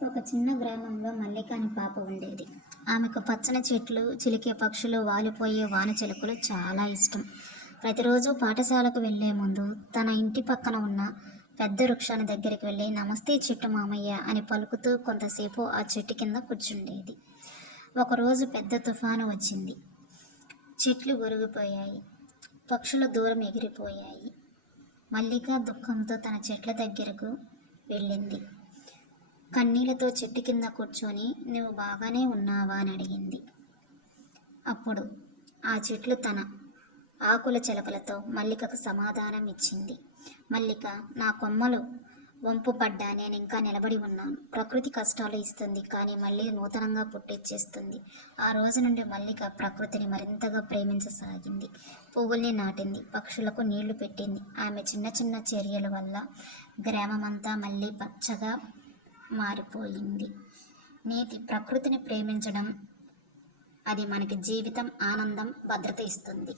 ఒక చిన్న గ్రామంలో మల్లిక అని పాప ఉండేది. ఆమెకు పచ్చని చెట్లు, చిలికే పక్షులు, వాలిపోయే వానచిలుకలు చాలా ఇష్టం. ప్రతిరోజు పాఠశాలకు వెళ్లే ముందు తన ఇంటి పక్కన ఉన్న పెద్ద వృక్షాన్ని దగ్గరికి వెళ్ళి నమస్తే చెట్టు మామయ్య అని పలుకుతూ కొంతసేపు ఆ చెట్టు కింద కూర్చుండేది. ఒకరోజు పెద్ద తుఫాను వచ్చింది. చెట్లు ఒరిగిపోయాయి, పక్షులు దూరం ఎగిరిపోయాయి. మల్లిక దుఃఖంతో తన చెట్ల దగ్గరకు వెళ్ళింది. కన్నీళ్లతో చెట్టు కింద కూర్చొని నువ్వు బాగానే ఉన్నావా అని అడిగింది. అప్పుడు ఆ చెట్లు తన ఆకుల చిలకలతో మల్లికకు సమాధానం ఇచ్చింది. మల్లిక, నా కొమ్మలు వంపు పడ్డా నేను ఇంకా నిలబడి ఉన్నాను. ప్రకృతి కష్టాలు ఇస్తుంది, కానీ మళ్ళీ నూతనంగా పుట్టిచ్చేస్తుంది. ఆ రోజు నుండి మల్లిక ప్రకృతిని మరింతగా ప్రేమించసాగింది. పువ్వుల్ని నాటింది, పక్షులకు నీళ్లు పెట్టింది. ఆమె చిన్న చిన్న చర్యల వల్ల గ్రామమంతా మళ్ళీ పచ్చగా మారిపోయింది. నీతి: ప్రకృతిని ప్రేమించడం, అది మనకి జీవితం, ఆనందం, భద్రత ఇస్తుంది.